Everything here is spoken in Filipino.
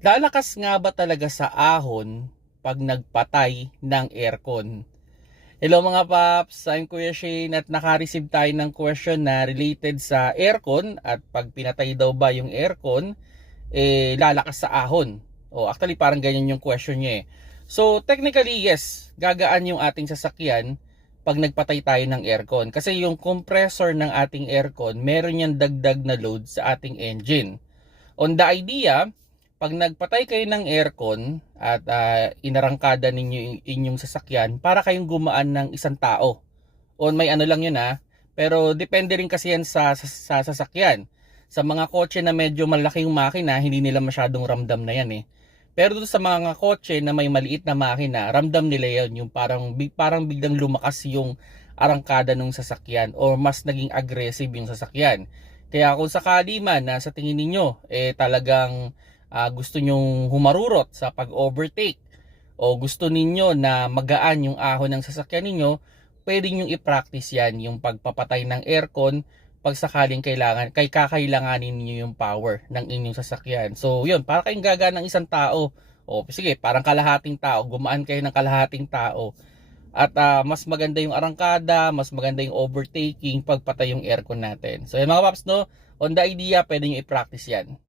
Lalakas nga ba talaga sa ahon pag nagpatay ng aircon? Hello mga paps, I'm Kuya Shane at naka-receive tayo ng question na related sa aircon at pag pinatay daw ba yung aircon, lalakas sa ahon. Actually parang ganyan yung question niya eh. So technically yes, gagaan yung ating sasakyan pag nagpatay tayo ng aircon. Kasi yung compressor ng ating aircon, meron yung dagdag na load sa ating engine. On the idea, pag nagpatay kayo ng aircon at inarangkada ninyo yung inyong sasakyan, para kayong gumaan ng isang tao. May ano lang yun pero depende rin kasi yan sa sasakyan. Sa mga kotse na medyo malaking makina, hindi nila masyadong ramdam na yan eh. Pero doon sa mga kotse na may maliit na makina, ramdam nila yan, yung parang biglang lumakas yung arangkada ng sasakyan o mas naging aggressive yung sasakyan. Kaya kung sakali man na sa tingin ninyo talagang gusto nyong humarurot sa pag-overtake o gusto ninyo na magaan yung ahon ng sasakyan ninyo, pwede nyo i-practice yan, yung pagpapatay ng aircon pag sakaling kakailanganin niyo yung power ng inyong sasakyan. So yun, para kayong gagaan ng isang tao. Sige, parang kalahating tao, gumaan kayo ng kalahating tao. At mas maganda yung arangkada, mas maganda yung overtaking pagpatay yung aircon natin. So yun mga paps, no, on the idea, pwede nyo i-practice yan.